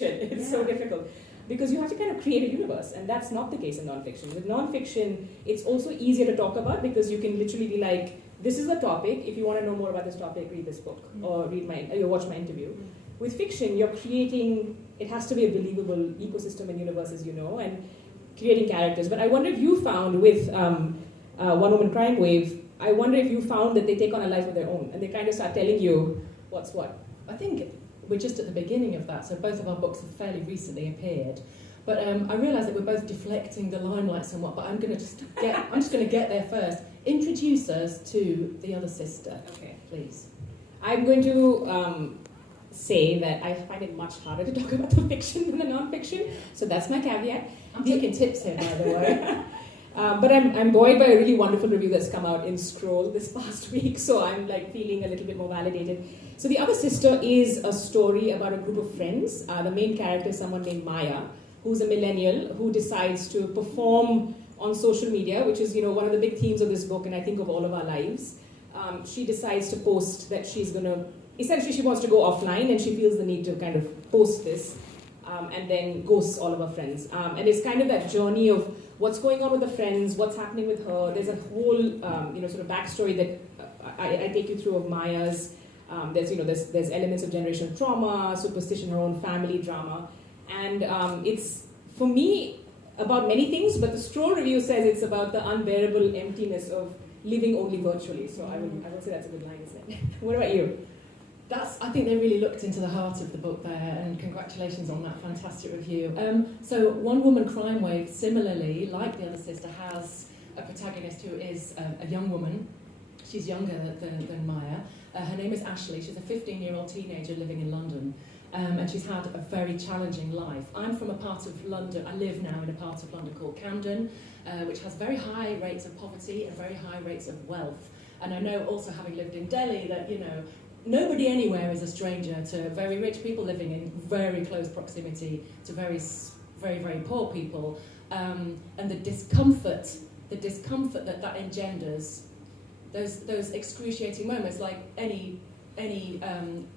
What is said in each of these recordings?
It's so difficult. Because you have to kind of create a universe, and that's not the case in nonfiction. With nonfiction, it's also easier to talk about because you can literally be like, this is the topic. If you want to know more about this topic, read this book or watch my interview. With fiction, you're creating. It has to be a believable ecosystem and universe, as you know, and creating characters. But I wonder if you found with One Woman Crime Wave, I wonder if you found that they take on a life of their own and they kind of start telling you what's what. I think we're just at the beginning of that, so both of our books have fairly recently appeared. But I realise that we're both deflecting the limelight somewhat, but I'm just going to get there first. Introduce us to the other sister, okay, please. I'm going to say that I find it much harder to talk about the fiction than the non-fiction, so that's my caveat. I'm taking tips here, by the way. But I'm buoyed by a really wonderful review that's come out in Scroll this past week, so I'm like feeling a little bit more validated. So The Other Sister is a story about a group of friends. The main character is someone named Maya, who's a millennial who decides to perform on social media, which is one of the big themes of this book, and I think of all of our lives. She decides to post that she's going to, essentially she wants to go offline, and she feels the need to kind of post this, and then ghosts all of her friends. And it's kind of that journey of what's going on with the friends, what's happening with her. There's a whole sort of backstory that I take you through of Maya's. There's elements of generational trauma, superstition, her own family drama. And it's, for me, about many things, but the Stroll review says it's about the unbearable emptiness of living only virtually. So I would say that's a good line, isn't it? What about you? I think they really looked into the heart of the book there, and congratulations on that fantastic review. So One Woman Crime Wave, similarly, like The Other Sister, has a protagonist who is a young woman. She's younger than Maya. Her name is Ashley. She's a 15-year-old teenager living in London. And she's had a very challenging life. I'm from a part of London, I live now in a part of London called Camden, which has very high rates of poverty and very high rates of wealth. And I know also, having lived in Delhi, that, nobody anywhere is a stranger to very rich people living in very close proximity to very, very, very poor people. And the discomfort that engenders, those excruciating moments, like any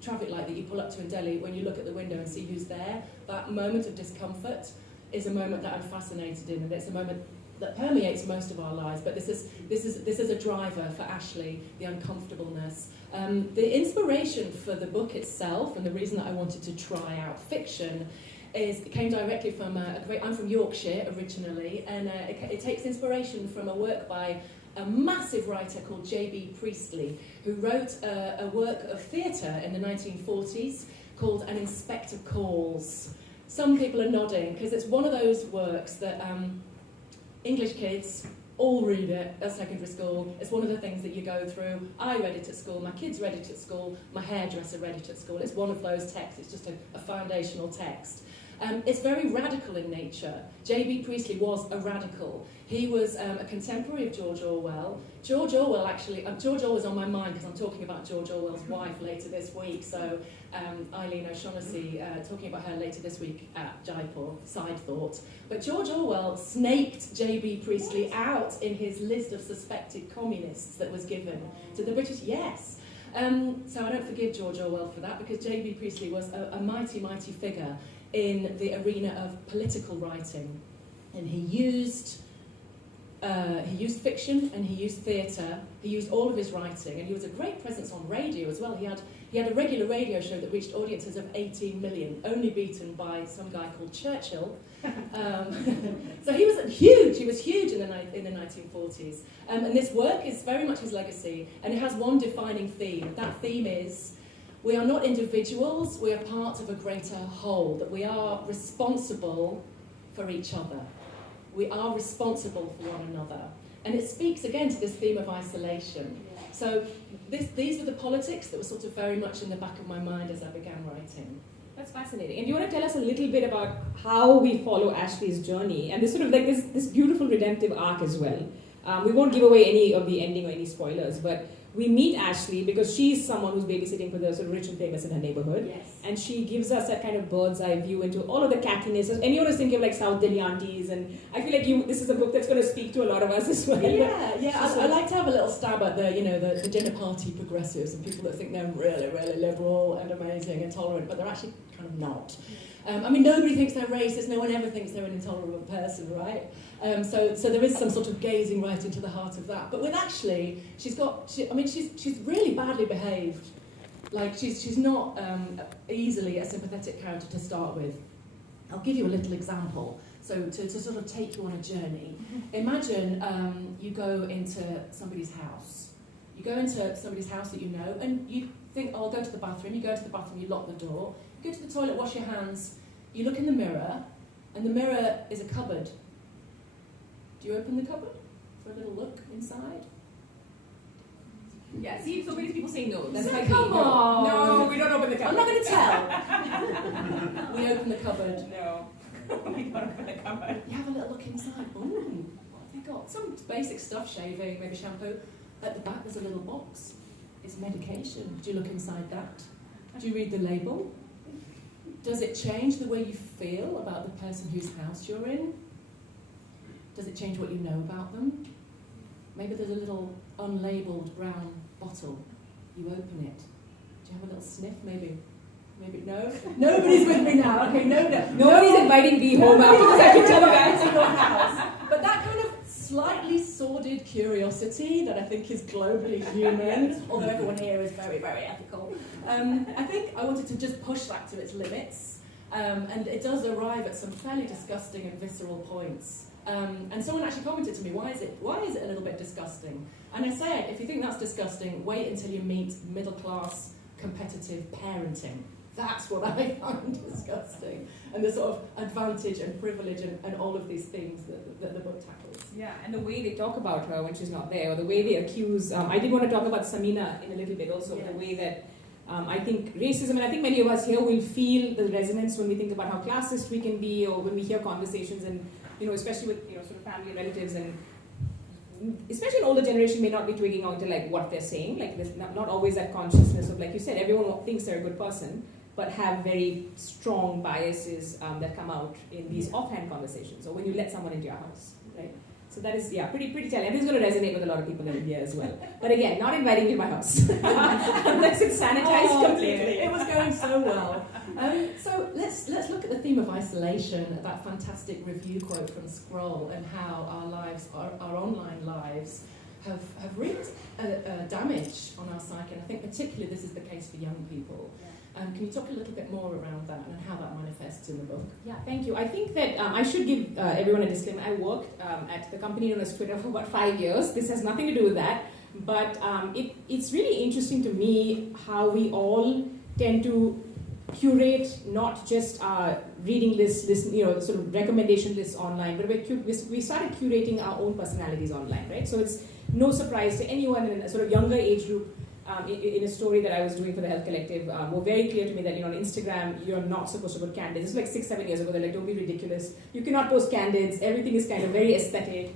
traffic light that you pull up to in Delhi, when you look at the window and see who's there, that moment of discomfort is a moment that I'm fascinated in, and it's a moment that permeates most of our lives. But this is a driver for Ashley, the uncomfortableness. The inspiration for the book itself, and the reason that I wanted to try out fiction, came directly from I'm from Yorkshire originally, and it takes inspiration from a work by a massive writer called J.B. Priestley, who wrote a work of theatre in the 1940s called An Inspector Calls. Some people are nodding, because it's one of those works that English kids all read it at secondary school. It's one of the things that you go through. I read it at school, my kids read it at school, my hairdresser read it at school. It's one of those texts, it's just a foundational text. It's very radical in nature. J.B. Priestley was a radical. He was a contemporary of George Orwell. George Orwell, actually, George Orwell's on my mind because I'm talking about George Orwell's wife later this week. So Eileen O'Shaughnessy, talking about her later this week at Jaipur, side thought. But George Orwell snaked J.B. Priestley out in his list of suspected communists that was given to the British. Yes. So I don't forgive George Orwell for that, because J.B. Priestley was a mighty, mighty figure in the arena of political writing. And he used fiction and he used theatre. He used all of his writing, and he was a great presence on radio as well. He had a regular radio show that reached audiences of 18 million, only beaten by some guy called Churchill. So he was huge. He was huge in the 1940s. And this work is very much his legacy, and it has one defining theme. That theme is, we are not individuals, we are part of a greater whole, that we are responsible for each other. We are responsible for one another. And it speaks again to this theme of isolation. So these were the politics that were sort of very much in the back of my mind as I began writing. That's fascinating. And do you want to tell us a little bit about how we follow Ashley's journey and this sort of like this beautiful redemptive arc as well? We won't give away any of the ending or any spoilers, but we meet Ashley because she's someone who's babysitting for the sort of rich and famous in her neighborhood. Yes. And she gives us that kind of bird's eye view into all of the cattiness. Anyone who's thinking of like South Delhi aunties, and I feel like this is a book that's going to speak to a lot of us as well. Yeah. I like to have a little stab at the dinner party progressives and people that think they're really, really liberal and amazing and tolerant, but they're actually kind of not. I mean, nobody thinks they're racist. No one ever thinks they're an intolerant person, right? So there is some sort of gazing right into the heart of that. But with Ashley, she's really badly behaved. Like, she's not easily a sympathetic character to start with. I'll give you a little example. So to sort of take you on a journey. Imagine you go into somebody's house. You go into somebody's house that you know, and you think, oh, I'll go to the bathroom. You go to the bathroom, you lock the door. You go to the toilet, wash your hands. You look in the mirror, and the mirror is a cupboard. Do you open the cupboard for a little look inside? Yeah, see, so many people say no. That's So like come on. No, we don't open the cupboard. I'm not going to tell. We open the cupboard. No, we don't open the cupboard. You have a little look inside. Ooh, what have they got? Some basic stuff, shaving, maybe shampoo. At the back there's a little box. It's medication. Do you look inside that? Do you read the label? Does it change the way you feel about the person whose house you're in? Does it change what you know about them? Maybe there's a little unlabeled brown bottle. You open it. Do you have a little sniff, maybe? Maybe no? Nobody's with me now. Okay, Nobody's inviting me home after this. I can tell you guys. Your house. But that kind of slightly sordid curiosity that I think is globally human, although everyone here is very, very ethical. I think I wanted to just push that to its limits. And it does arrive at some fairly disgusting and visceral points. And someone actually commented to me, why is it a little bit disgusting? And I said, if you think that's disgusting, wait until you meet middle-class competitive parenting. That's what I find disgusting. And the sort of advantage and privilege and all of these things that the book tackles. Yeah, and the way they talk about her when she's not there, or the way they accuse... I did want to talk about Samina in a little bit also, yes. The way that I think racism, and I think many of us here will feel the resonance when we think about how classist we can be, or when we hear conversations, and especially with sort of family and relatives, and especially an older generation may not be twigging onto like what they're saying. Like there's not always that consciousness of, like you said, everyone thinks they're a good person, but have very strong biases that come out in these offhand conversations, or when you let someone into your house, right? So that is, pretty telling. I think it's going to resonate with a lot of people in India as well. But again, not inviting you to my house. Unless it's sanitized completely. It was going so well. So let's look at the theme of isolation, that fantastic review quote from Scroll, and how our lives, our online lives, have wreaked damage on our psyche. And I think particularly this is the case for young people. Can you talk a little bit more around that and how that manifests in the book? Yeah, thank you. I think that I should give everyone a disclaimer. I worked at the company known as Twitter for about 5 years. This has nothing to do with that. But it's really interesting to me how we all tend to curate not just our reading lists, sort of recommendation lists online, but we started curating our own personalities online, right? So it's no surprise to anyone in a sort of younger age group. In a story that I was doing for the Health Collective, were very clear to me that on Instagram you're not supposed to put candidates. This was like 6-7 years ago. They're like, don't be ridiculous. You cannot post candidates. Everything is kind of very aesthetic,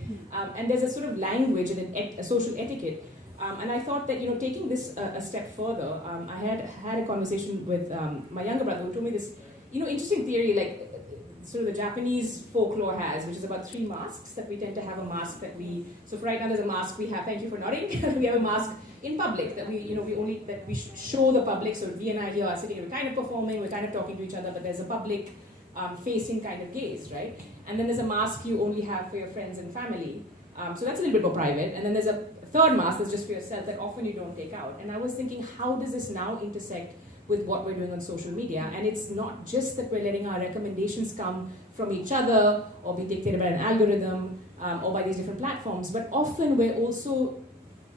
and there's a sort of language and a social etiquette. And I thought that taking this a step further, I had a conversation with my younger brother who told me this interesting theory, like sort of the Japanese folklore has, which is about 3 masks that we tend to have. A mask that so for right now there's a mask we have. Thank you for nodding. We have a mask in public that we show the public. So we and I here are sitting, we're kind of performing, we're kind of talking to each other, but there's a public facing kind of gaze, right? And then there's a mask you only have for your friends and family. So that's a little bit more private. And then there's a third mask that's just for yourself that often you don't take out. And I was thinking, how does this now intersect with what we're doing on social media? And it's not just that we're letting our recommendations come from each other or be dictated by an algorithm or by these different platforms, but often we're also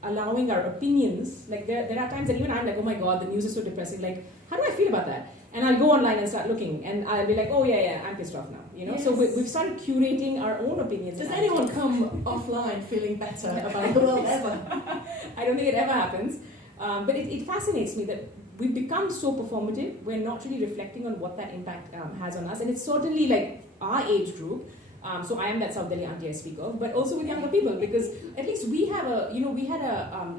allowing our opinions. Like there are times that even I'm like, oh my God, the news is so depressing. Like, how do I feel about that? And I'll go online and start looking, and I'll be like, oh yeah, I'm pissed off now. Yes. So we've started curating our own opinions. Does anyone come offline feeling better about the world ever? I don't think it ever happens. But it fascinates me that we've become so performative, we're not really reflecting on what that impact has on us. And it's certainly like our age group. So I am that South Delhi auntie I speak of, but also with younger people, because at least we have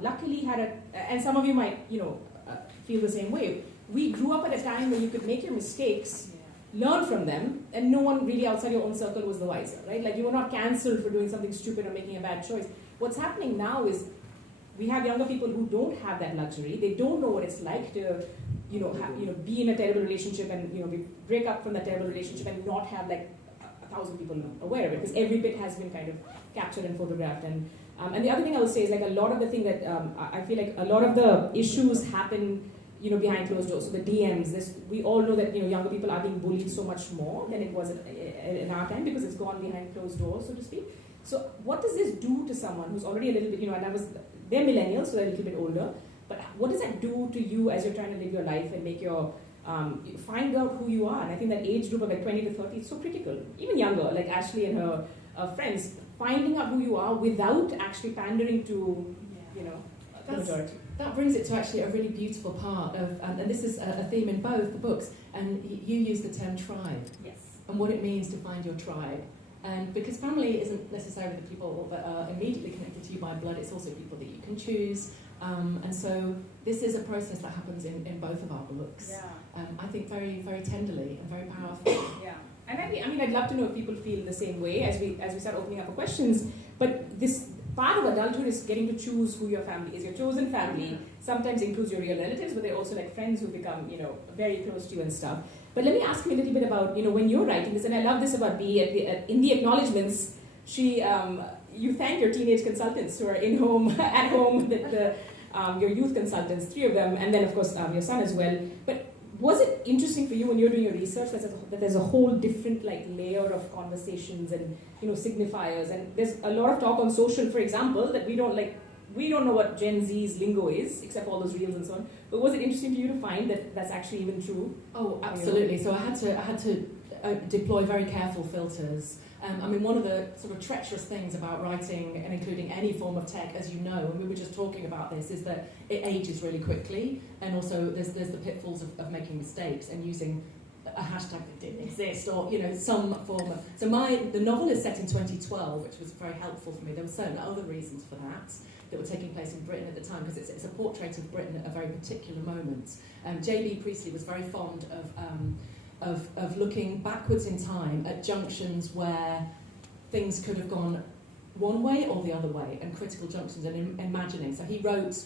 luckily had and some of you might, feel the same way. We grew up at a time where you could make your mistakes, learn from them, and no one really outside your own circle was the wiser, right? Like you were not cancelled for doing something stupid or making a bad choice. What's happening now is we have younger people who don't have that luxury. They don't know what it's like to, be in a terrible relationship and we break up from that terrible relationship and not have like 1,000 people aware of it, because every bit has been kind of captured and photographed. And the other thing I would say is like a lot of the thing that I feel like a lot of the issues happen behind closed doors. So the DMs, we all know that younger people are being bullied so much more than it was in our time, because it's gone behind closed doors, so to speak. So what does this do to someone who's already a little bit, and they're millennials, so they're a little bit older, but what does that do to you as you're trying to live your life and make your, find out who you are? And I think that age group of like 20 to 30 is so critical. Even younger, like Ashley and her friends, finding out who you are without actually pandering to, the majority. That brings it to actually a really beautiful part of, and this is a theme in both the books, and you use the term tribe. Yes. And what it means to find your tribe. And because family isn't necessarily the people that are immediately connected to you by blood, it's also people that you can choose. And so this is a process that happens in both of our books. Yeah. I think very, very tenderly and very powerfully. Yeah. And I'd love to know if people feel the same way as we start opening up for questions. But this part of adulthood is getting to choose who your family is. Your chosen family sometimes includes your real relatives, but they're also like friends who become, very close to you and stuff. But let me ask you a little bit about, when you're writing this, and I love this about Bea, in the acknowledgements, you thank your teenage consultants who are at home, your youth consultants, 3 of them, and then of course your son as well. But was it interesting for you when you're doing your research that there's a whole different like layer of conversations and signifiers, and there's a lot of talk on social, for example, that we don't know what Gen Z's lingo is, except all those reels and so on. But was it interesting for you to find that that's actually even true? Oh, absolutely. So I had to deploy very careful filters. One of the sort of treacherous things about writing and including any form of tech, as you know, and we were just talking about this, is that it ages really quickly, and also there's the pitfalls of making mistakes and using a hashtag that didn't exist, or some form of. So the novel is set in 2012, which was very helpful for me. There were certain other reasons for that were taking place in Britain at the time, because it's a portrait of Britain at a very particular moment. J.B. Priestley was very fond of looking backwards in time at junctions where things could have gone one way or the other way, and critical junctions, and imagining. So he wrote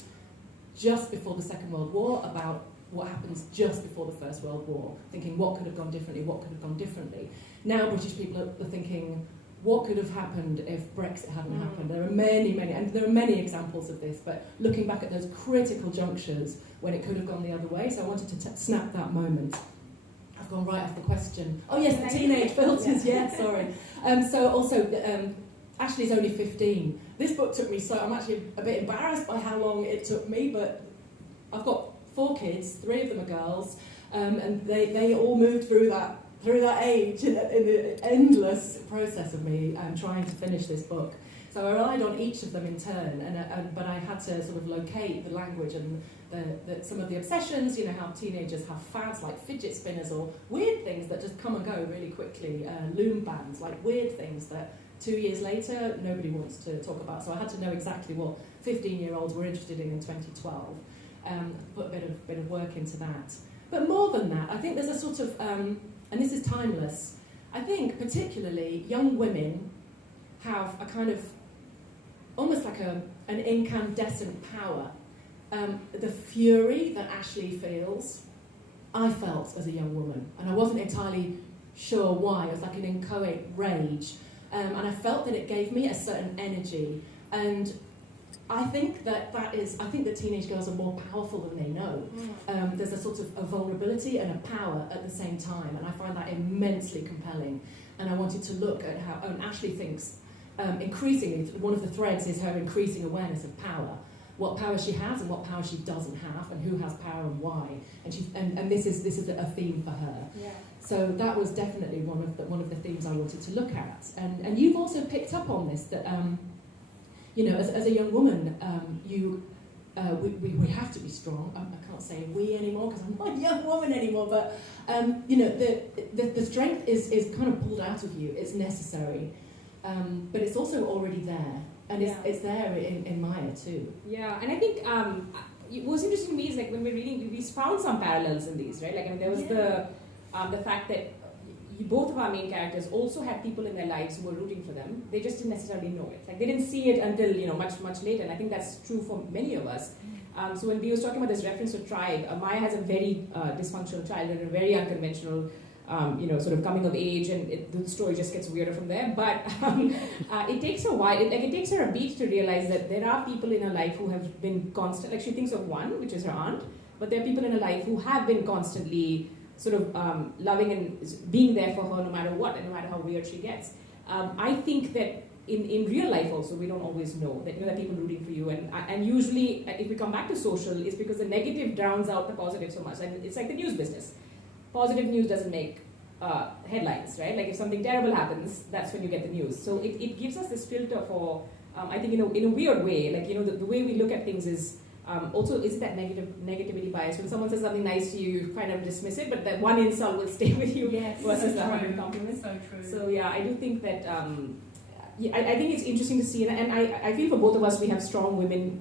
just before the Second World War about what happens just before the First World War, thinking what could have gone differently. Now British people are thinking, what could have happened if Brexit hadn't happened? There are many examples of this, but looking back at those critical junctures when it could have gone the other way. So I wanted to snap that moment. I've gone right off the question. Oh yes, the teenage filters, yeah, sorry. So also, Ashley's only 15. This book took me, so I'm actually a bit embarrassed by how long it took me, but I've got 4 kids, 3 of them are girls, and they all moved through that age in an endless process of me trying to finish this book. So I relied on each of them in turn, but I had to sort of locate the language and some of the obsessions, how teenagers have fads like fidget spinners or weird things that just come and go really quickly, loom bands, like weird things that 2 years later nobody wants to talk about. So I had to know exactly what 15-year-olds were interested in 2012. Put a bit of work into that. But more than that, I think there's a sort of, and this is timeless, I think particularly young women have a kind of, almost like an incandescent power. The fury that Ashley feels, I felt as a young woman, and I wasn't entirely sure why. It was like an inchoate rage, and I felt that it gave me a certain energy, and I think that teenage girls are more powerful than they know. There's a sort of a vulnerability and a power at the same time, and I find that immensely compelling. And I wanted to look at how, and Ashley thinks increasingly, one of the threads is her increasing awareness of power. What power she has and what power she doesn't have, and who has power and why. And this is a theme for her. Yeah. So that was definitely one of the themes I wanted to look at. And you've also picked up on this, that as a young woman, we have to be strong. I can't say we anymore because I'm not a young woman anymore. But the strength is kind of pulled out of you. It's necessary, but it's also already there. And it's there in Maya too. Yeah, and I think what's interesting to me is like when we're reading, we found some parallels in these, right? Like there was the fact that both of our main characters also had people in their lives who were rooting for them. They just didn't necessarily know it. Like they didn't see it until much later. And I think that's true for many of us. So when we was talking about this reference to tribe, Maya has a very dysfunctional childhood, a very unconventional, sort of coming of age, and the story just gets weirder from there. But it takes a while. It takes her a beat to realize that there are people in her life who have been constant. Like she thinks of one, which is her aunt, but there are people in her life who have been constantly sort of loving and being there for her no matter what, and no matter how weird she gets. I think that in real life also, we don't always know that there are people rooting for you, and usually if we come back to social, it's because the negative drowns out the positive so much, and it's like the news business. Positive news doesn't make headlines, right? Like if something terrible happens, that's when you get the news. So it gives us this filter for, I think in a weird way, like the way we look at things is also is that negativity bias. When someone says something nice to you, you kind of dismiss it, but that one insult will stay with you versus the 100 compliments. So true. So yeah, I do think that. I think it's interesting to see, and I feel for both of us, we have strong women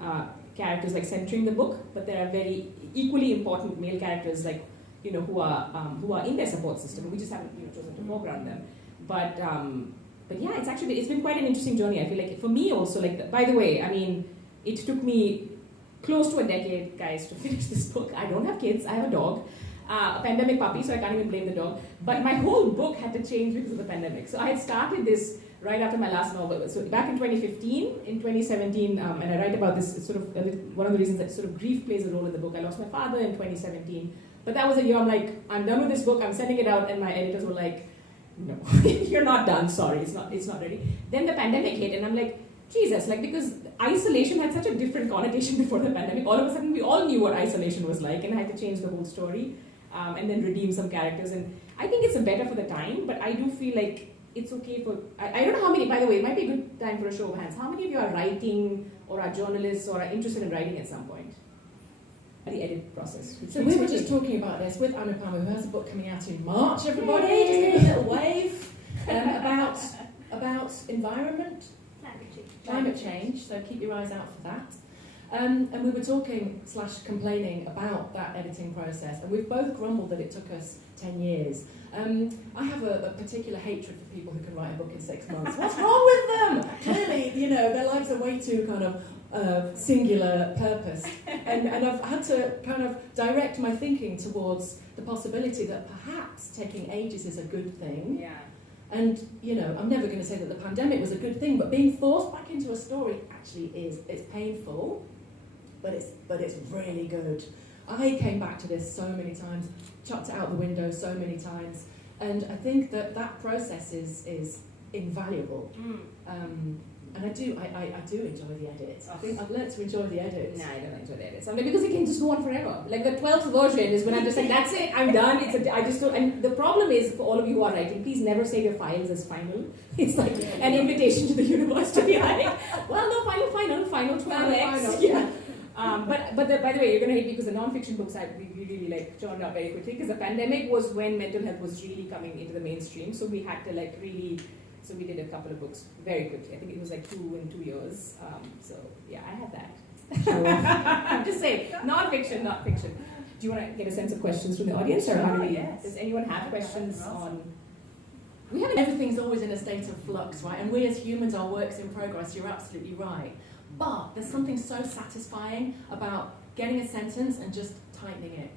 characters like centering the book, but there are very equally important male characters like who are in their support system. We just haven't chosen to foreground them. But yeah, it's been quite an interesting journey. I feel like for me also, like by the way, I mean, it took me close to a decade, guys, to finish this book. I don't have kids. I have a dog. A pandemic puppy, so I can't even blame the dog. But my whole book had to change because of the pandemic. So I had started this right after my last novel. So back in 2015, in 2017, and I write about this, it's sort of one of the reasons that sort of grief plays a role in the book. I lost my father in 2017. But that was a year I'm like, I'm done with this book, I'm sending it out, and my editors were like, no, you're not done, sorry, it's not ready. Then the pandemic hit, and I'm like, Jesus, like because isolation had such a different connotation before the pandemic. All of a sudden, we all knew what isolation was like, and I had to change the whole story. And then redeem some characters, and I think it's better for the time, but I do feel like it's okay for, I don't know how many, by the way, it might be a good time for a show of hands, how many of you are writing, or are journalists, or are interested in writing at some point? The edit process. So we were just talking about this with Amrita, who has a book coming out in March, everybody, just give a little wave, about environment, climate change, so keep your eyes out for that. And we were talking / complaining about that editing process, and we've both grumbled that it took us 10 years. I have a particular hatred for people who can write a book in 6 months. What's wrong with them? Clearly, their lives are way too kind of singular purpose. And I've had to kind of direct my thinking towards the possibility that perhaps taking ages is a good thing. Yeah. And, I'm never going to say that the pandemic was a good thing, but being forced back into a story actually is. It's painful, but it's really good. I came back to this so many times, chucked it out the window so many times, and I think that process is invaluable. And I do enjoy the edits. I think I've learnt to enjoy the edits. No, I don't enjoy the edits. Because it can just go on forever. Like the 12th version is when I'm just like, that's it, I'm done. I just don't. And the problem is, for all of you who are writing, please never save your files as final. It's like an invitation to the universe to be like, well, no, final 12x. Yeah. But by the way, you're going to hate me because the non-fiction books we really like churned out very quickly, because the pandemic was when mental health was really coming into the mainstream. So we had to so we did a couple of books very quickly. I think it was like 2 in 2 years. So yeah, I had that. I'm just saying, non-fiction. Do you want to get a sense of questions from the audience? Or how do yes. Does anyone have questions on? Everything's always in a state of flux, right? And we as humans are works in progress, you're absolutely right. But there's something so satisfying about getting a sentence and just tightening it.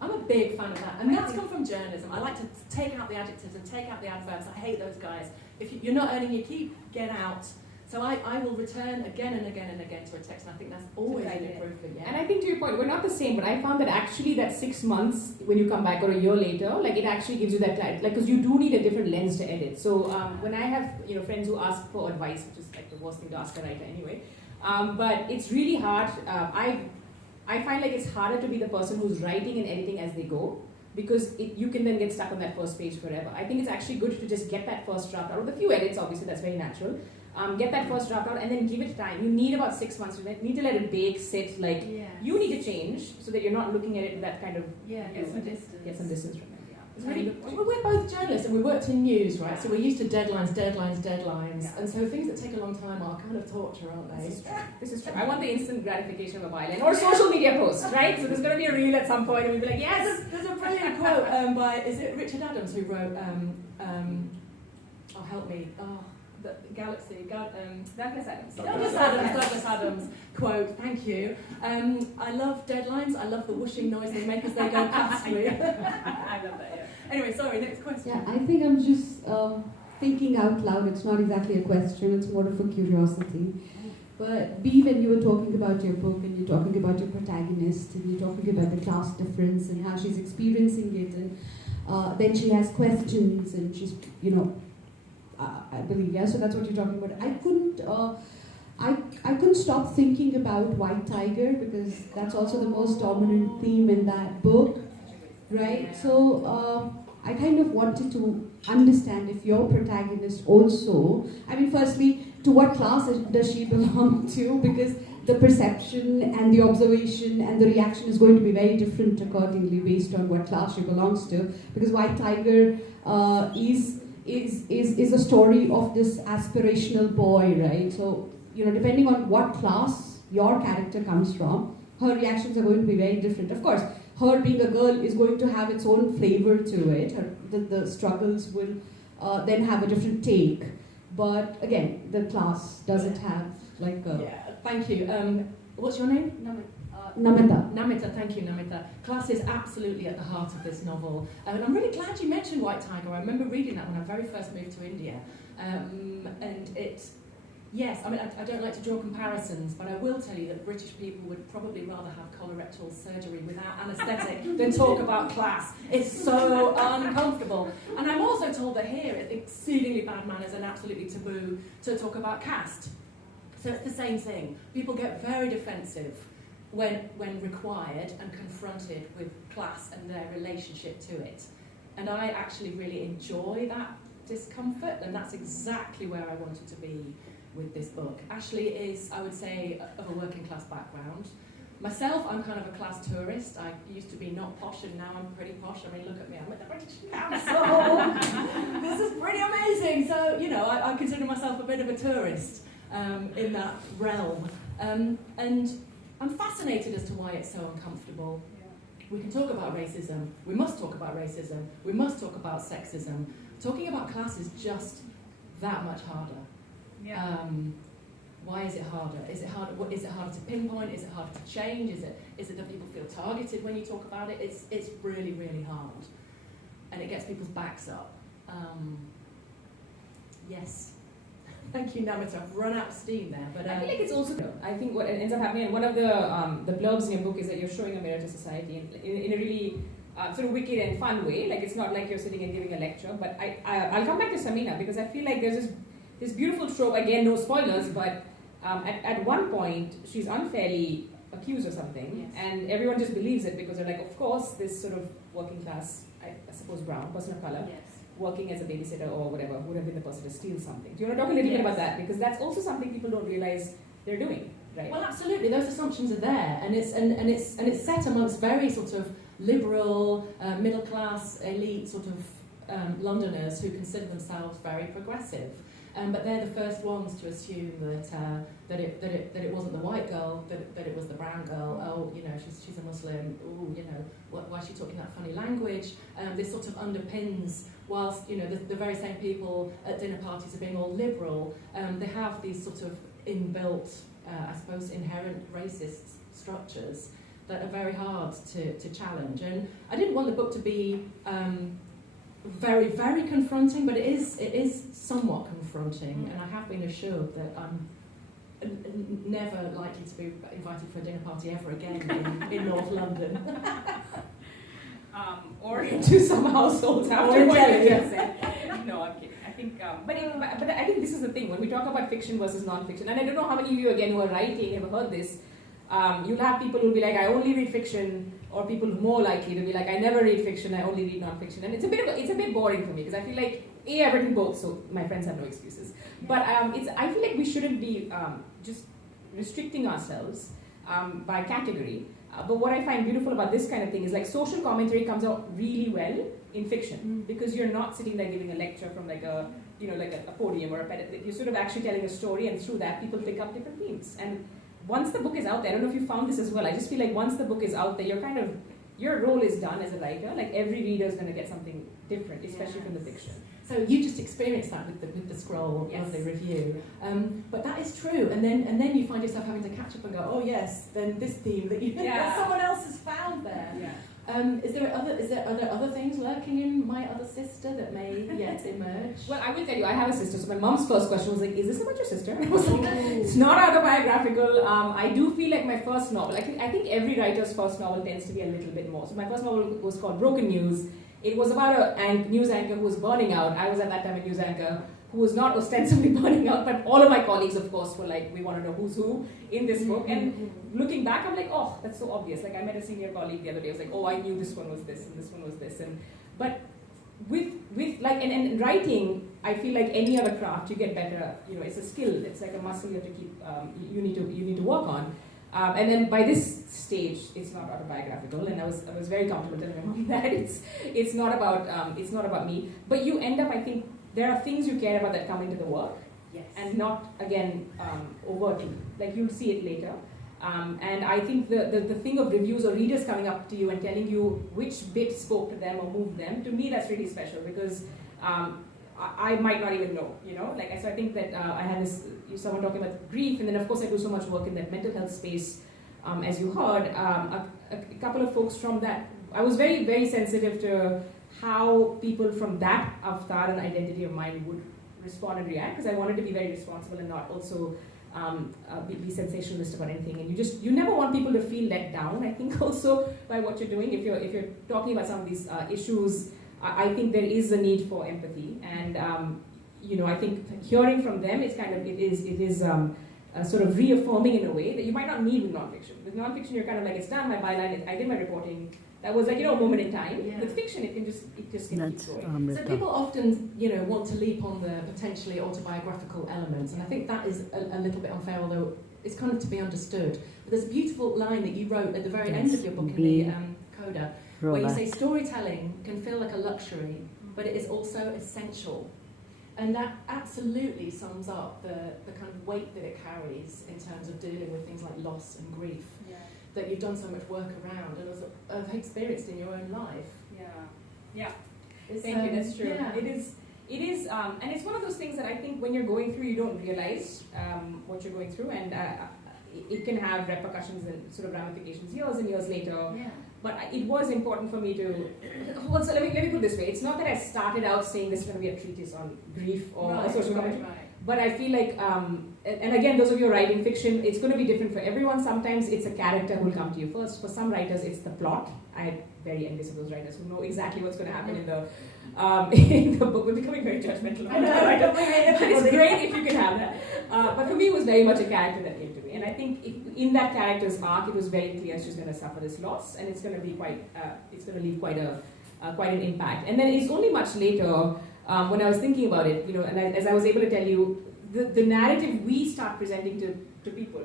I'm a big fan of that. And that's come from journalism. I like to take out the adjectives and take out the adverbs. I hate those guys. If you're not earning your keep, get out. So I will return again and again and again to a text, and I think that's always an improvement. Yeah. And I think to your point, we're not the same, but I found that actually that 6 months when you come back, or a year later, like it actually gives you that time, like because you do need a different lens to edit. So when I have friends who ask for advice, which is like the worst thing to ask a writer anyway, but it's really hard. I find like it's harder to be the person who's writing and editing as they go, because you can then get stuck on that first page forever. I think it's actually good to just get that first draft out with a few edits. Obviously, that's very natural. Get that first draft out and then give it time. You need about 6 months. You need to let it bake, sit. You need to change so that you're not looking at it with that kind of get some distance. Get some distance from it. It's really good. We're both journalists and we worked in news, right? So we're used to deadlines. Yeah. And so things that take a long time are kind of torture, aren't they? This is true. I want the instant gratification of a byline or social media post, right? So there's going to be a reel at some point and we'll be like, yes! There's a brilliant quote by, is it Richard Adams who wrote, help me, the Galaxy, Douglas Adams. Douglas Adams quote, thank you. I love deadlines, I love the whooshing noise they make as they go past me. I love that, yeah. Anyway, sorry, next question. Yeah, I think I'm just thinking out loud. It's not exactly a question, it's more of a curiosity. But B, when you were talking about your book and you're talking about your protagonist and you're talking about the class difference and how she's experiencing it, and then she has questions and she's, I believe, yeah, so that's what you're talking about. I couldn't stop thinking about White Tiger because that's also the most dominant theme in that book, right? So I kind of wanted to understand if your protagonist also, firstly, to what class does she belong to? Because the perception and the observation and the reaction is going to be very different accordingly based on what class she belongs to. Because White Tiger is a story of this aspirational boy, right? So, depending on what class your character comes from, her reactions are going to be very different. Of course, her being a girl is going to have its own flavor to it. The struggles will then have a different take. But again, the class doesn't have like a... Yeah, thank you. What's your name? Namita. Namita, thank you, Namita. Class is absolutely at the heart of this novel. And I'm really glad you mentioned White Tiger. I remember reading that when I very first moved to India. And it... Yes, I don't like to draw comparisons, but I will tell you that British people would probably rather have colorectal surgery without anaesthetic than talk about class. It's so uncomfortable. And I'm also told that here it's exceedingly bad manners and absolutely taboo to talk about caste. So it's the same thing. People get very defensive when required and confronted with class and their relationship to it. And I actually really enjoy that discomfort, and that's exactly where I wanted to be with this book. Ashley is, I would say, of a working class background. Myself, I'm kind of a class tourist. I used to be not posh and now I'm pretty posh. Look at me, I'm at the British Council. This is pretty amazing. So, I consider myself a bit of a tourist in that realm. And I'm fascinated as to why it's so uncomfortable. We can talk about racism. We must talk about racism. We must talk about sexism. Talking about class is just that much harder. Yeah. Why is it harder? Is it harder? Is it harder to pinpoint? Is it harder to change? Is it that people feel targeted when you talk about it? It's really, really hard, and it gets people's backs up. Yes. Thank you, Namita. I've run out of steam there, but I feel like it's also. I think what ends up happening, and one of the blurbs in your book is that you're showing a mirror to society in a really sort of wicked and fun way. Like it's not like you're sitting and giving a lecture. But I'll come back to Samina because I feel like there's this beautiful trope, again, no spoilers, but at one point, she's unfairly accused of something, yes. and everyone just believes it because they're like, of course, this sort of working class, I suppose brown, person of color, Yes. working as a babysitter or whatever, would have been the person to steal something. Do you want to talk a little bit about that? Because that's also something people don't realize they're doing, right? Well, absolutely. Those assumptions are there, and it's set amongst very sort of liberal, middle class, elite sort of Londoners who consider themselves very progressive. But they're the first ones to assume that it wasn't the white girl, that it was the brown girl. Oh, she's a Muslim. Oh, why is she talking that funny language? This sort of underpins, whilst the very same people at dinner parties are being all liberal. They have these sort of inbuilt, I suppose, inherent racist structures that are very hard to challenge. And I didn't want the book to be very, very confronting, but it is somewhat confronting, and I have been assured that I'm never likely to be invited for a dinner party ever again in North London. Or into some households after Or what you just said. No, I'm kidding. I think, but I think this is the thing when we talk about fiction versus non-fiction, and I don't know how many of you again who are writing have heard this. You'll have people who'll be like, I only read fiction, or people more likely to be like, I never read fiction, I only read non-fiction, and it's a bit boring for me because I feel like I've written both, so my friends have no excuses. But I feel like we shouldn't be just restricting ourselves by category. But what I find beautiful about this kind of thing is like social commentary comes out really well in fiction because you're not sitting there giving a lecture from like a podium or a pedestal. You're sort of actually telling a story, and through that people pick up different themes. And once the book is out there, I don't know if you found this as well, I just feel like once the book is out there, your role is done as a writer. Like every reader is going to get something different, especially from the fiction. So you just experienced that with the scroll Yes. of the review, but that is true. And then you find yourself having to catch up and go, oh yes, then this theme that that someone else has found there. Yeah. Are there other things lurking in My Other Sister that may yet emerge? Well, I will tell you, I have a sister. So my mom's first question was like, "Is this about your sister?" And I was like, "It's not autobiographical." I do feel like my first novel. I think every writer's first novel tends to be a little bit more. So my first novel was called Broken News. It was about a news anchor who was burning out. I was at that time a news anchor who was not ostensibly burning out, but all of my colleagues, of course, were like, we want to know who's who in this book. And looking back, I'm like, oh, that's so obvious. Like, I met a senior colleague the other day. I was like, oh, I knew this one was this and this one was this. But with like, and writing, I feel like any other craft, you get better. You know, it's a skill. It's like a muscle you have to keep. You need to work on. And then by this stage, it's not autobiographical, and I was very comfortable telling my mom that it's not about me. But you end up, I think, there are things you care about that come into the work, Yes. and not again overtly. Like you'll see it later. And I think the thing of reviews or readers coming up to you and telling you which bit spoke to them or moved them, to me that's really special because I might not even know, you know. Like, so I think that I had someone talking about grief, and then of course I do so much work in that mental health space, as you heard. A couple of folks from that, I was very, very sensitive to how people from that avatar and identity of mine would respond and react, because I wanted to be very responsible and not also be sensationalist about anything. And you never want people to feel let down, I think, also by what you're doing. If you're talking about some of these issues, I think there is a need for empathy, and I think hearing from them is sort of reaffirming in a way that you might not need with nonfiction. With nonfiction, you're kind of like, it's done, my byline, I did my reporting. That was like, a moment in time. Yeah. With fiction, it just can keep going. So people often, want to leap on the potentially autobiographical elements, and I think that is a little bit unfair, although it's kind of to be understood. But there's a beautiful line that you wrote at the very end of your book in the coda, where you say storytelling can feel like a luxury, but it is also essential. And that absolutely sums up the kind of weight that it carries in terms of dealing with things like loss and grief, that you've done so much work around and have experienced in your own life. Yeah. Thank you, that's true. Yeah. It is, and it's one of those things that I think when you're going through, you don't realize what you're going through, and it can have repercussions and sort of ramifications years and years later. Yeah. But it was important for me to. Well, so let me put it this way: it's not that I started out saying this is going to be a treatise on grief or social commentary. Right. But I feel like, and again, those of you writing fiction, it's going to be different for everyone. Sometimes it's a character who will come to you first. For some writers, it's the plot. I'm very envious of those writers who know exactly what's going to happen in the book. We're becoming very judgmental. I know, but it's great if you can have that. But for me, it was very much a character that came to me. And I think in that character's arc, it was very clear she's going to suffer this loss, and it's going to be it's going to leave quite an impact. And then it's only much later, when I was thinking about it, and as I was able to tell you, the narrative we start presenting to people,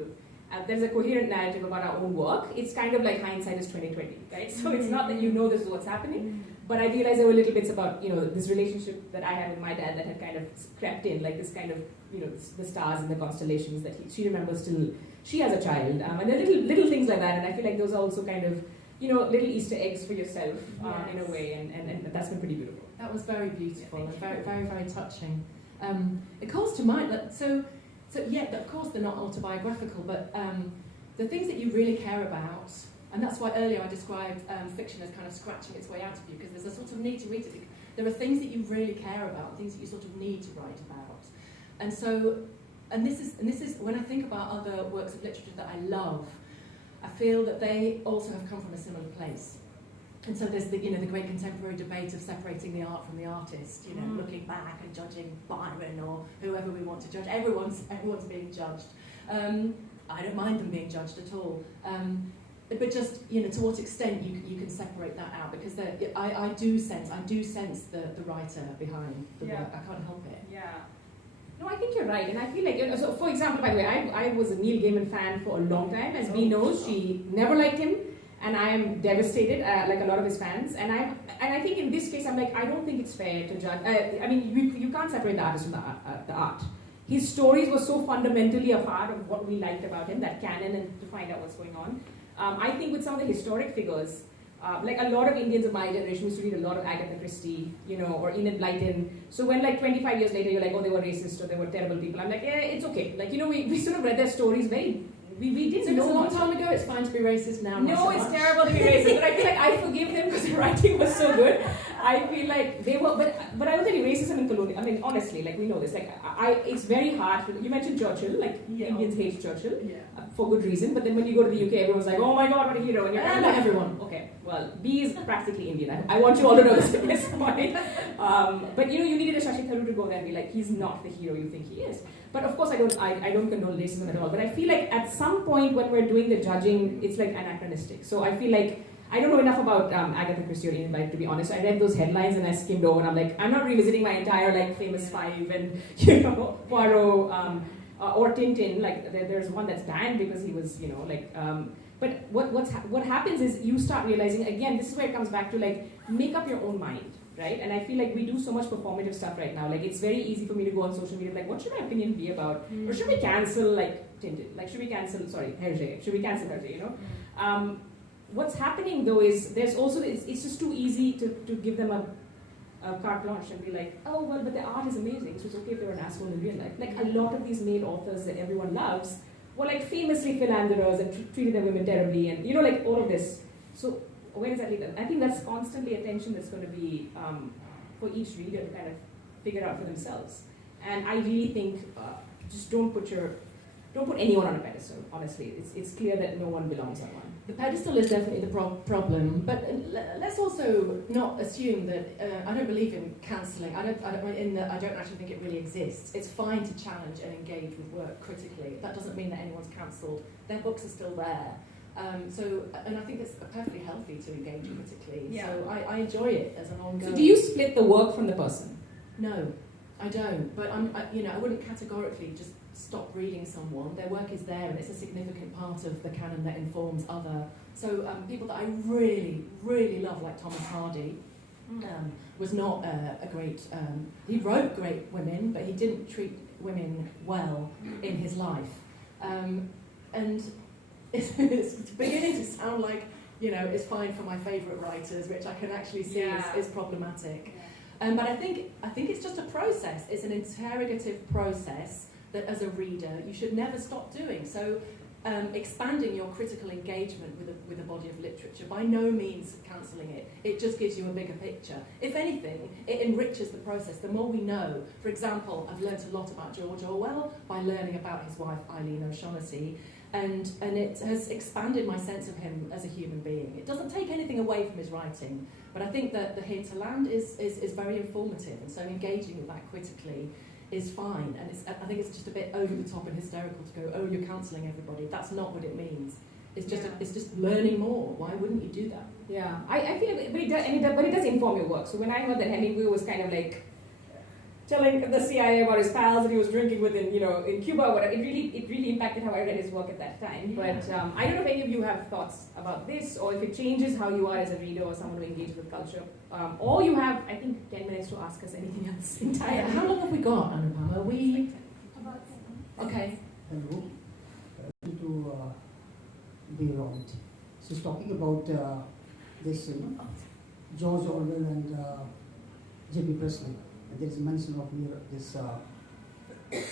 there's a coherent narrative about our own work. It's kind of like hindsight is 20/20, right? So it's not that this is what's happening, but I realized there were little bits about this relationship that I had with my dad that had kind of crept in, like this kind of the stars and the constellations that she remembers till she has a child, and there are little things like that, and I feel like those are also kind of little Easter eggs for yourself in a way, and that's been pretty beautiful. That was very beautiful and very, very, very touching. It calls to mind that so of course they're not autobiographical, but the things that you really care about, and that's why earlier I described fiction as kind of scratching its way out of you, because there's a sort of need to read it. There are things that you really care about, things that you sort of need to write about, and this is when I think about other works of literature that I love, I feel that they also have come from a similar place. And so there's the great contemporary debate of separating the art from the artist, looking back and judging Byron or whoever we want to judge. Everyone's being judged. I don't mind them being judged at all. But just, to what extent you can separate that out, because I do sense the writer behind the work. I can't help it. Yeah. No, I think you're right, and I feel like, so for example, by the way, I was a Neil Gaiman fan for a long time. As Bea knows, she never liked him, and I am devastated, like a lot of his fans. And I think in this case, I'm like, I don't think it's fair to judge. You can't separate the artist from the art. His stories were so fundamentally a part of what we liked about him, that canon, and to find out what's going on. I think with some of the historic figures, like a lot of Indians of my generation used to read a lot of Agatha Christie, or Enid Blyton. So when like 25 years later you're like, oh, they were racist or they were terrible people, I'm like, yeah, it's okay. Like, we sort of read their stories we didn't know a long much. time ago, it's fine to be racist now. No, not so it's much. terrible to be racist, but I feel like I forgive them because the writing was so good. I feel like they were, but I don't think racism and colonial. I mean, honestly, like we know this. Like, it's very hard. You mentioned Churchill. Like Indians hate Churchill for good reason. But then when you go to the UK, everyone's like, "Oh my God, what a hero!" And you're like, not everyone. Okay, well, B is practically Indian. I want you all to know this at this point. But you needed a Shashi Tharoor to go there and be like, he's not the hero you think he is. But of course, I don't condone racism at all. But I feel like at some point when we're doing the judging, it's like anachronistic. So I feel like I don't know enough about Agatha Christie or Enid Blyton, to be honest. I read those headlines and I skimmed over, and I'm like, I'm not revisiting my entire like famous five and Poirot or Tintin. Like there's one that's banned because he was But what happens is you start realizing again. This is where it comes back to like make up your own mind. Right? And I feel like we do so much performative stuff right now. Like, it's very easy for me to go on social media, like, what should my opinion be about? Or should we cancel, like, Tintin? Like, should we cancel, Hergé? Should we cancel Hergé, What's happening, though, is there's also, it's just too easy to give them a carte blanche and be like, oh, well, but the art is amazing, so it's okay if they're an asshole in real life. Like, a lot of these male authors that everyone loves were, like, famously philanderers and treated their women terribly and, like, all of this. So, where does that lead them? I think that's constantly a tension that's going to be for each reader to kind of figure out for themselves. And I really think just don't put anyone on a pedestal. Honestly, it's clear that no one belongs on one. The pedestal is definitely the problem, but let's also not assume that I don't believe in cancelling. I don't actually think it really exists. It's fine to challenge and engage with work critically. That doesn't mean that anyone's cancelled. Their books are still there. And I think it's perfectly healthy to engage critically. Yeah. So I enjoy it as an ongoing. So do you split the work from the person? No, I don't. But I wouldn't categorically just stop reading someone. Their work is there, and it's a significant part of the canon that informs other. So people that I really, really love, like Thomas Hardy, was not a great. He wrote great women, but he didn't treat women well in his life, and. It's beginning to sound like, it's fine for my favourite writers, which I can actually see is problematic. Yeah. But I think it's just a process. It's an interrogative process that, as a reader, you should never stop doing. So, expanding your critical engagement with a body of literature, by no means cancelling it. It just gives you a bigger picture. If anything, it enriches the process. The more we know, for example, I've learnt a lot about George Orwell by learning about his wife Eileen O'Shaughnessy. And it has expanded my sense of him as a human being. It doesn't take anything away from his writing, but I think that The Hinterland is very informative, and so engaging with that critically is fine. And I think it's just a bit over the top and hysterical to go, oh, you're cancelling everybody. That's not what it means. It's just learning more. Why wouldn't you do that? Yeah, I feel like, but it does inform your work. So when I heard that Hemingway was kind of like telling the CIA about his pals that he was drinking with in Cuba or whatever, it really impacted how I read his work at that time. But I don't know if any of you have thoughts about this, or if it changes how you are as a reader or someone who engages with culture. Or you have, I think, 10 minutes to ask us anything else entirely. How long have we got, Anupam? Are we... Okay. Hello. To be right. So talking about this, George Orwell and J.P. Presley. And there is a mention of this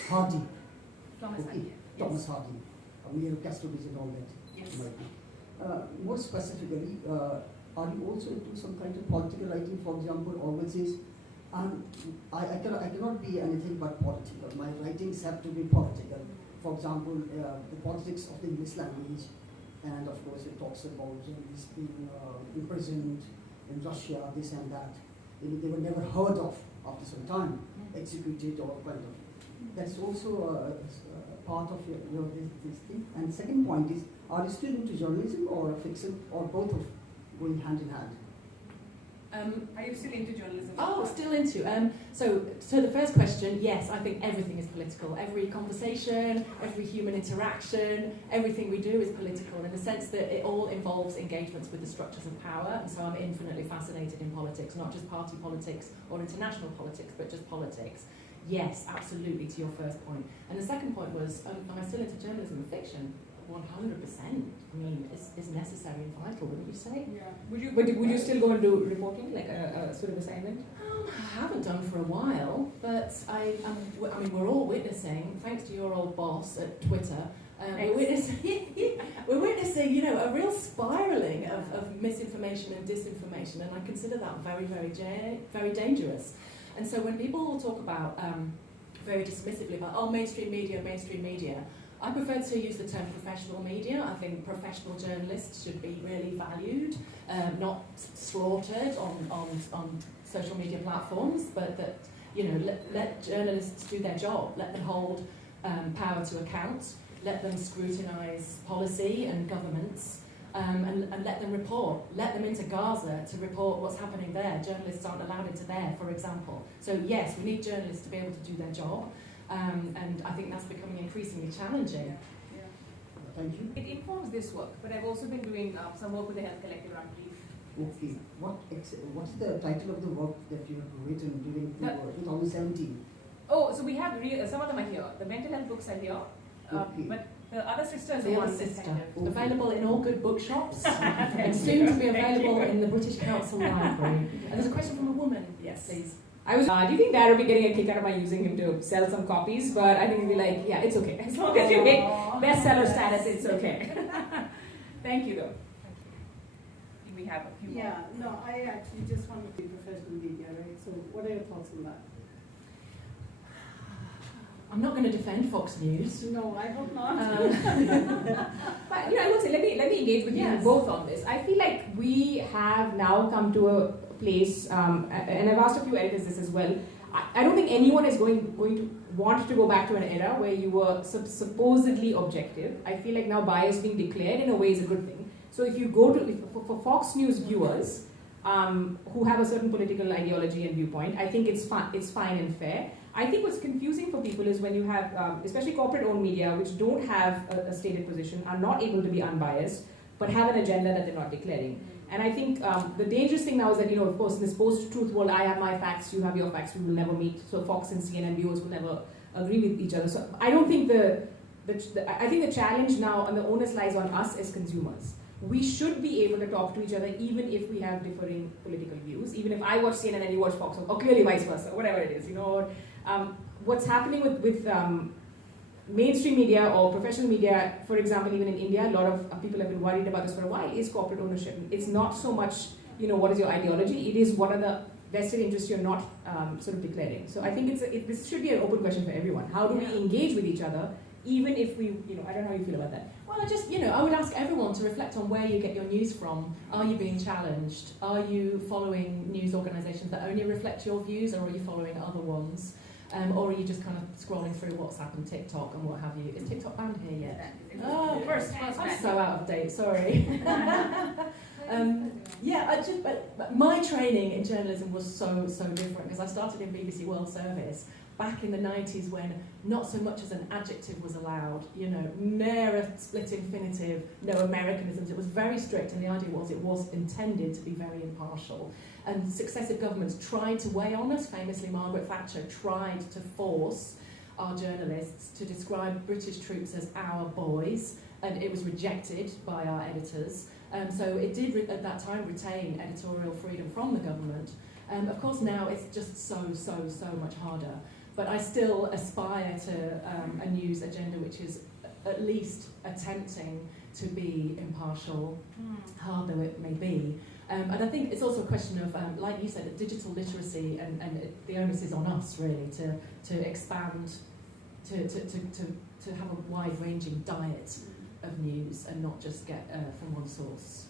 Hardy. Thomas Hardy. Thomas Hardy. Mere custodies and all that. Yes. More specifically, are you also into some kind of political writing? For example, Orwell says, I cannot be anything but political. My writings have to be political. For example, the politics of the English language, and of course it talks about journalists being imprisoned in Russia, this and that. They were never heard of after some time, executed or kind of. That's also a part of this thing. And second point is, are you still into journalism or fiction, or both of going hand in hand? Are you still into journalism? Oh, still into. So the first question, yes, I think everything is political. Every conversation, every human interaction, everything we do is political in the sense that it all involves engagements with the structures of power. And so I'm infinitely fascinated in politics, not just party politics or international politics, but just politics. Yes, absolutely, to your first point. And the second point was, am I still into journalism and fiction? I mean, is necessary and vital, wouldn't you say? Yeah. Would you still go and do reporting, like a sort of assignment? I haven't done for a while, but I mean, we're all witnessing, thanks to your old boss at Twitter, we're witnessing, you know, a real spiralling of misinformation and disinformation, and I consider that very, very dangerous. And so when people talk about, very dismissively about, oh, mainstream media, I prefer to use the term professional media. I think professional journalists should be really valued, not slaughtered on social media platforms, but that, you know, let journalists do their job, let them hold power to account, let them scrutinise policy and governments, and let them report. Let them into Gaza to report what's happening there. Journalists aren't allowed into there, for example. So yes, we need journalists to be able to do their job, and I think that's becoming increasingly challenging. Yeah. Thank you. It informs this work, but I've also been doing some work with the Health Collective around grief. Okay. What's the title of the work that you have written during 2017? Oh, so we have some of them are here. The mental health books are here, Okay. but the other sister is The the Other one that's Sister, kind of available in all good bookshops, and soon to be available in the British Council Library. And there's a question from a woman. Yes. Please. Do you think Dad would be getting a kick out of my using him to sell some copies? But I think he'd be like, yeah, it's okay. As long as you hit bestseller status, it's okay. Thank you, though. we have a few more. Yeah, no, I actually just want to be professional media, right? So what are your thoughts on that? I'm not going to defend Fox News. No, I hope not. But I would say let me engage with you both on this. I feel like we have now come to a place, and I've asked a few editors this as well. I don't think anyone is going to want to go back to an era where you were supposedly objective. I feel like now bias being declared in a way is a good thing. So if you go to for Fox News viewers who have a certain political ideology and viewpoint, I think it's fine and fair. I think what's confusing for people is when you have, especially corporate-owned media, which don't have a stated position, are not able to be unbiased, but have an agenda that they're not declaring. And I think the dangerous thing now is that, of course, in this post-truth world, I have my facts, you have your facts, we will never meet. So Fox and CNN viewers will never agree with each other. So I don't think I think the challenge now and the onus lies on us as consumers. We should be able to talk to each other even if we have differing political views. Even if I watch CNN and you watch Fox, or clearly vice versa, whatever it is, what's happening with mainstream media or professional media, for example, even in India, a lot of people have been worried about this for a while, is corporate ownership. It's not so much, what is your ideology, it is what are the vested interests you're not sort of declaring. So I think this should be an open question for everyone. How do we engage with each other, even if we, I don't know how you feel about that. Well, I would ask everyone to reflect on where you get your news from. Are you being challenged? Are you following news organisations that only reflect your views, or are you following other ones? Or are you just kind of scrolling through WhatsApp and TikTok and what have you? Is TikTok banned here yet? Oh, first, I'm so out of date, sorry. But my training in journalism was so different, because I started in BBC World Service back in the 90s when not so much as an adjective was allowed, ne'er a split infinitive, no Americanisms. It was very strict, and the idea was it was intended to be very impartial. And successive governments tried to weigh on us. Famously, Margaret Thatcher tried to force our journalists to describe British troops as our boys, and it was rejected by our editors. So it did, at that time, retain editorial freedom from the government. Of course, now it's just so much harder. But I still aspire to a news agenda which is at least attempting to be impartial, hard though it may be. And I think it's also a question of, like you said, digital literacy, and the onus is on us really to expand, to have a wide-ranging diet of news and not just get from one source.